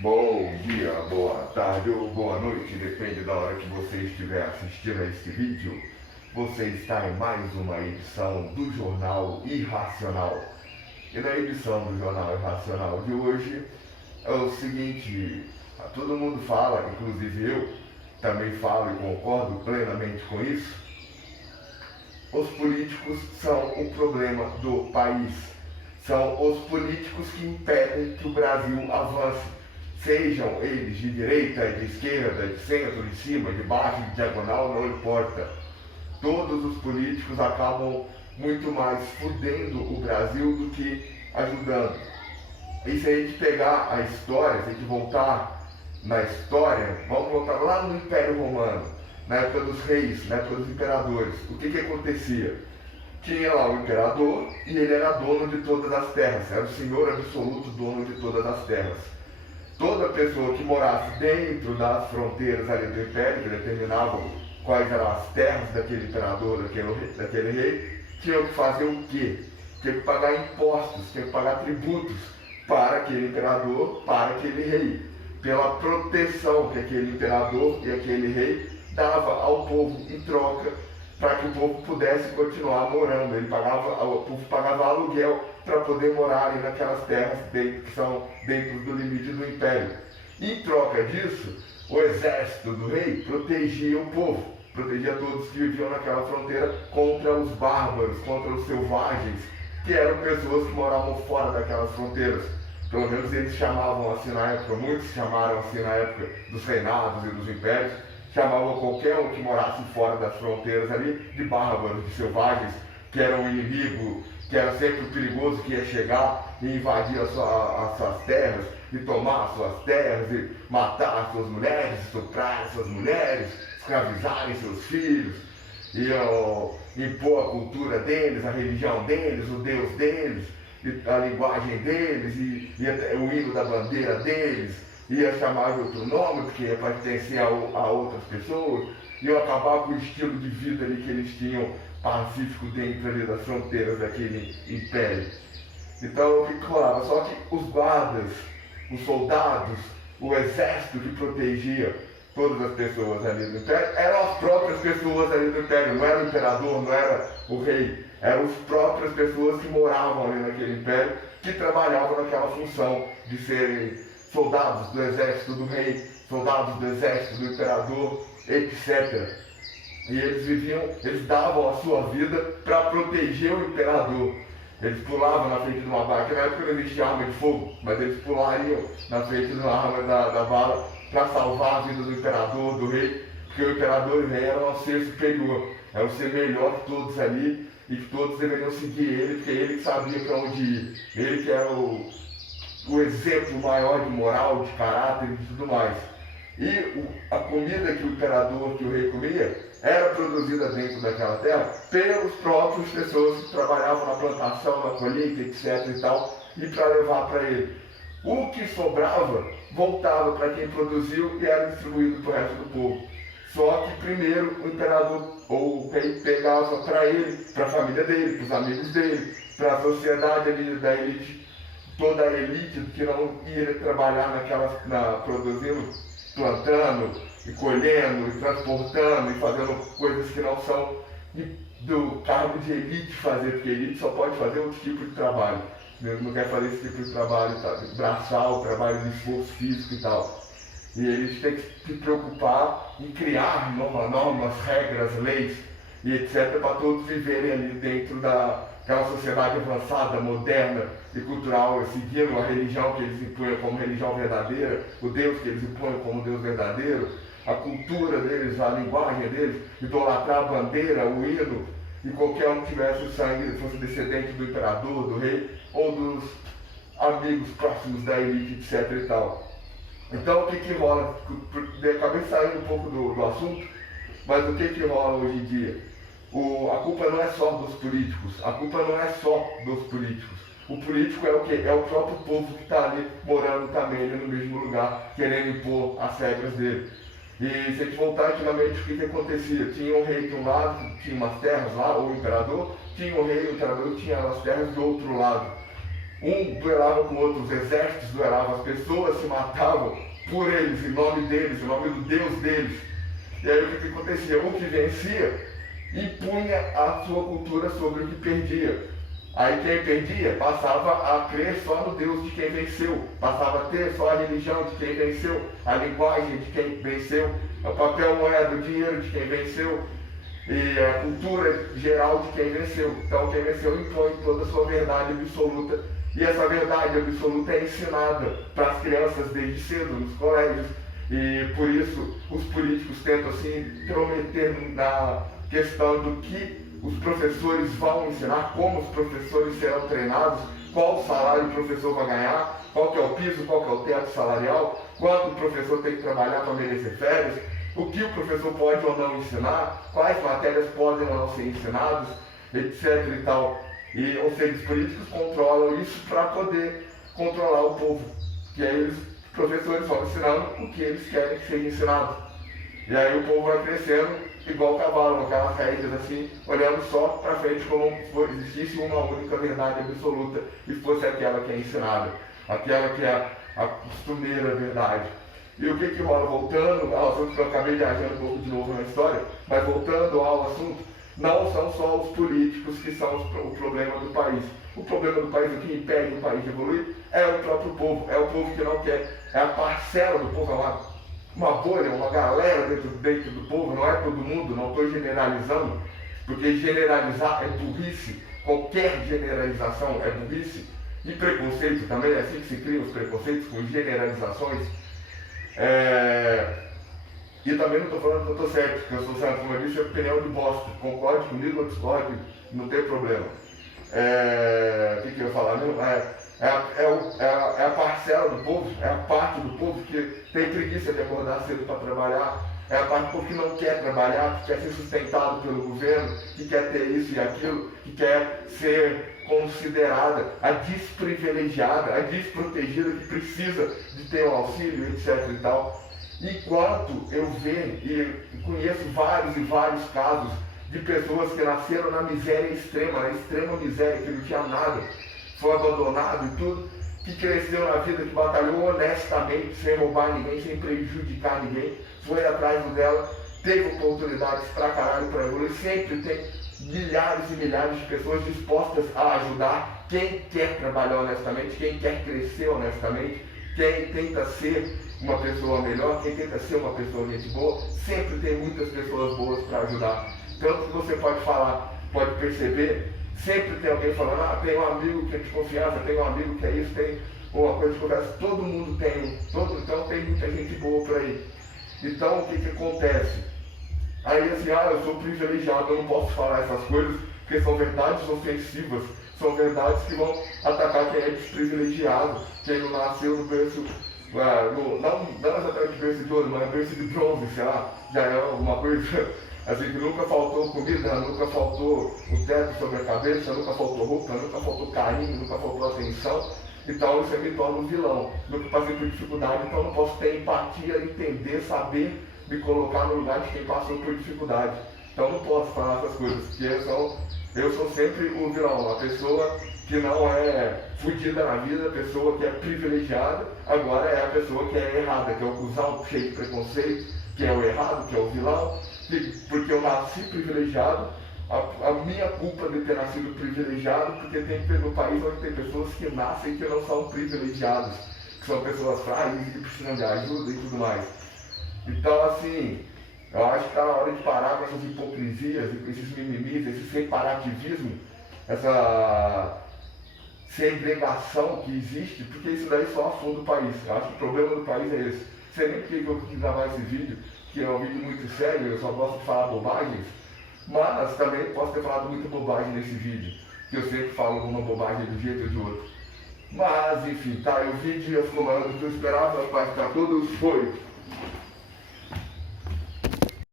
Bom dia, boa tarde ou boa noite, depende da hora que você estiver assistindo a este vídeo. Você está em mais uma edição do Jornal Irracional. E na edição do Jornal Irracional de hoje é o seguinte: todo mundo fala, inclusive eu também falo e concordo plenamente com isso. Os políticos são o problema do país. São os políticos que impedem que o Brasil avance. Sejam eles de direita, de esquerda, de centro, de cima, de baixo, de diagonal, não importa. Todos os políticos acabam muito mais fudendo o Brasil do que ajudando. E se a gente pegar a história, se a gente voltar na história, vamos voltar lá no Império Romano, na época dos reis, na época dos imperadores. O que acontecia? Tinha lá o imperador e ele era dono de todas as terras, era o senhor absoluto dono de todas as terras. Toda pessoa que morasse dentro das fronteiras ali do império, que determinavam quais eram as terras daquele imperador, daquele rei, tinha que fazer o quê? Tinha que pagar impostos, tinha que pagar tributos para aquele imperador, para aquele rei, pela proteção que aquele imperador e aquele rei dava ao povo em troca, para que o povo pudesse continuar morando. O povo pagava aluguel para poder morar ali naquelas terras que são dentro do limite do império. Em troca disso, o exército do rei protegia o povo, protegia todos que viviam naquela fronteira contra os bárbaros, contra os selvagens, que eram pessoas que moravam fora daquelas fronteiras. Pelo menos eles chamavam assim na época, muitos chamaram assim na época dos reinados e dos impérios, chamavam qualquer um que morasse fora das fronteiras ali de bárbaros, de selvagens, que eram um inimigo, que era sempre o perigoso que ia chegar e invadir as suas terras, e tomar as suas terras, e matar as suas mulheres, estuprar as suas mulheres, escravizarem seus filhos, e impor a cultura deles, a religião deles, o Deus deles, e a linguagem deles, e o hino da bandeira deles. Ia chamar de outro nome, porque ia pertencer a outras pessoas, ia acabar com o estilo de vida ali que eles tinham pacífico dentro ali das fronteiras daquele império. Então o que rolava? Só que os guardas, os soldados, o exército que protegia todas as pessoas ali do império, eram as próprias pessoas ali do império, não era o imperador, não era o rei, eram as próprias pessoas que moravam ali naquele império, que trabalhavam naquela função de serem soldados do exército do rei, soldados do exército do imperador, etc. E eles davam a sua vida para proteger o imperador. Eles pulavam na frente de uma bala, que na época não existia arma de fogo, mas eles pulariam na frente de uma arma da bala para salvar a vida do imperador, do rei, porque o imperador e o rei eram um ser superior, era um ser melhor que todos ali, e que todos deveriam seguir ele, porque ele que sabia para onde ir, ele que era o exemplo maior de moral, de caráter e de tudo mais. E a comida que o imperador, que o rei comia, era produzida dentro daquela terra pelos próprios pessoas que trabalhavam na plantação, na colheita, etc. e tal, e para levar para ele. O que sobrava voltava para quem produziu e era distribuído para o resto do povo. Só que primeiro o imperador ou o rei pegava para ele, para a família dele, para os amigos dele, para a sociedade ali da elite, toda a elite que não ia trabalhar produzindo, plantando, e colhendo, e transportando, e fazendo coisas que não são do cargo de elite fazer, porque elite só pode fazer outro tipo de trabalho. Não quer fazer esse tipo de trabalho, braçal, trabalho de esforço físico e tal. E eles têm que se preocupar em criar normas, regras, leis e etc. para todos viverem ali dentro daquela sociedade avançada, moderna e cultural, seguindo a religião que eles impunham como religião verdadeira, o Deus que eles impunham como Deus verdadeiro, a cultura deles, a linguagem deles, idolatrar a bandeira, o hino, e qualquer um que tivesse o sangue, fosse descendente do imperador, do rei, ou dos amigos próximos da elite, etc. e tal. Então o que rola? Acabei saindo um pouco do assunto, mas o que rola hoje em dia? A culpa não é só dos políticos, a culpa não é só dos políticos. O político é o quê? É o próprio povo que está ali morando também ali no mesmo lugar, querendo impor as regras dele. E se a gente voltar antigamente, o que acontecia? Tinha um rei de um lado, tinha umas terras lá, ou o imperador, tinha o rei, o imperador tinha as terras do outro lado. Um duelava com outros exércitos, duelava, as pessoas se matavam por eles, em nome deles, em nome do Deus deles. E aí o que acontecia? O que vencia impunha a sua cultura sobre o que perdia. Aí quem perdia passava a crer só no Deus de quem venceu, passava a ter só a religião de quem venceu, a linguagem de quem venceu, o papel moeda, o dinheiro de quem venceu, e a cultura geral de quem venceu. Então quem venceu impõe toda a sua verdade absoluta, e essa verdade absoluta é ensinada para as crianças desde cedo, nos colégios, e por isso os políticos tentam se intrometer na questão do que os professores vão ensinar, como os professores serão treinados, qual salário o professor vai ganhar, qual que é o piso, qual que é o teto salarial, quanto o professor tem que trabalhar para merecer férias, o que o professor pode ou não ensinar, quais matérias podem ou não ser ensinadas, etc. e tal. E, ou seja, os políticos controlam isso para poder controlar o povo. E aí os professores vão ensinando o que eles querem que seja ensinado. E aí o povo vai crescendo igual o cavalo, com aquelas raízes assim, olhando só para frente como se existisse uma única verdade absoluta e fosse aquela que é ensinada, aquela que é a costumeira verdade. E o que rola? Voltando ao assunto, que eu acabei viajando um pouco de novo na história, mas voltando ao assunto, não são só os políticos que são o problema do país. O problema do país, o que impede o país de evoluir, é o próprio povo, é o povo que não quer, é a parcela do povo, uma bolha, uma galera dentro do povo, não é todo mundo, não estou generalizando, porque generalizar é burrice, qualquer generalização é burrice, e preconceito também, é assim que se criam os preconceitos, com generalizações. E também não estou falando que eu estou certo, porque eu sou certo, como eu disse, é opinião de bosta, concorde comigo ou discorde, não tem problema. O que eu ia falar mesmo? É a parcela do povo, é a parte do povo que tem preguiça de acordar cedo para trabalhar, é a parte do povo que não quer trabalhar, que quer ser sustentado pelo governo, que quer ter isso e aquilo, que quer ser considerada a desprivilegiada, a desprotegida, que precisa de ter um auxílio, etc. e tal. Enquanto eu vejo e conheço vários e vários casos de pessoas que nasceram na miséria extrema, na extrema miséria, que não tinha nada, foi abandonado e tudo, que cresceu na vida, que batalhou honestamente, sem roubar ninguém, sem prejudicar ninguém, foi atrás dela, teve oportunidades pra caralho pra evoluir, sempre tem milhares e milhares de pessoas dispostas a ajudar quem quer trabalhar honestamente, quem quer crescer honestamente, quem tenta ser uma pessoa melhor, quem tenta ser uma pessoa gente boa, sempre tem muitas pessoas boas para ajudar. Tanto que você pode falar, pode perceber, sempre tem alguém falando, tem um amigo que é de confiança, tem um amigo que é isso, tem uma coisa de conversa, todo mundo tem, então tem muita gente boa por aí. Então o que acontece? Aí assim, eu sou privilegiado, eu não posso falar essas coisas, porque são verdades ofensivas, são verdades que vão atacar quem é desprivilegiado, quem não nasceu no berço, não exatamente berço de ouro, mas berço de bronze, sei lá, já é uma coisa assim que nunca faltou comida, nunca faltou o teto sobre a cabeça, nunca faltou roupa, nunca faltou carinho, nunca faltou atenção. Então isso me torna um vilão. Nunca passei por dificuldade, então não posso ter empatia, entender, saber me colocar no lugar de quem passou por dificuldade. Então não posso falar essas coisas, porque eu sou sempre o vilão, a pessoa que não é fodida na vida, a pessoa que é privilegiada, agora é a pessoa que é errada, que é o cuzão cheio de preconceito, que é o errado, que é o vilão, porque eu nasci privilegiado, a minha culpa de ter nascido privilegiado, porque tem no país onde tem pessoas que nascem que não são privilegiadas, que são pessoas frágeis e que precisam de ajuda e tudo mais. Então, assim, eu acho que está na hora de parar com essas hipocrisias, esses mimimis, esse separativismo, essa segregação que existe, porque isso daí só afunda o país. Eu acho que o problema do país é esse. Não sei nem porque eu quis gravar esse vídeo, que é um vídeo muito sério, eu só gosto de falar bobagens, mas também posso ter falado muita bobagem nesse vídeo, que eu sempre falo uma bobagem de um jeito ou de outro. Mas, enfim, tá, o vídeo já ficou maior do que eu esperava, mas para todos foi.